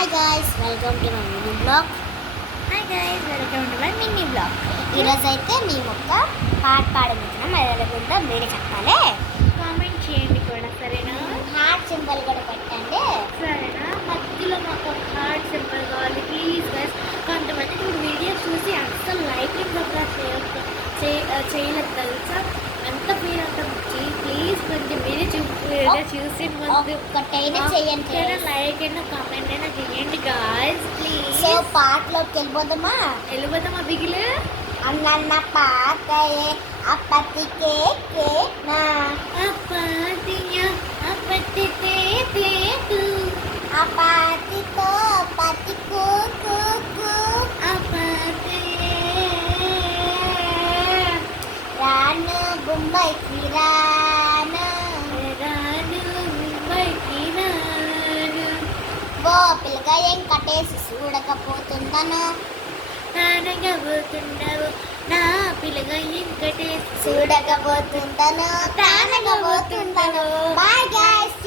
Hi guys, welcome to my mini blog. Hi guys, welcome to my mini blog. ఈరోజు అయితే మేము ఒక పాట పాడబోతున్నాం. అది ఎలాగుందో మీరే చెప్పాలి. కామెంట్ చేయండి కూడా, సరేనా? హార్ట్ సింబల్ కూడా పెట్టండి. సరేనా? మధ్యలో మాకు ఒక హార్ట్ సింబల్ కావాలి ప్లీజ్ గైస్. కొంతమంది ఇప్పుడు వీడియో చూసి అస్సలు లైక్ సబ్స్క్రైబ్ చేయలేదు తెలుసా. అంత మీరు అంత ప్లీజ్ కొంచెం మీరే చూసి ముందు ఒక్కటైనా చేయండి. లైక్ అయినా కామెంట్ అయినా చేయండి గాయస్ ప్లీజ్. సో పాటలోకి వెళ్ళిపోదామా? వెళ్ళిపోతామా బిగిలు? అన్న పాతయే అప్పటికే నా అప్పటియా అప్పటితే తేతు అపాతితో పతికు అప్పటియే రాను బొంబాయికి రాను రాను ముంబైకి రాను ఓ పిల్లగా ఏం కట్టేసి చూడకపోతున్నాను. తానగబోతున్నావు నా పిల్లగా ఇంకటే చూడకపోతుంటాను తానకపోతుంటాను. Bye guys.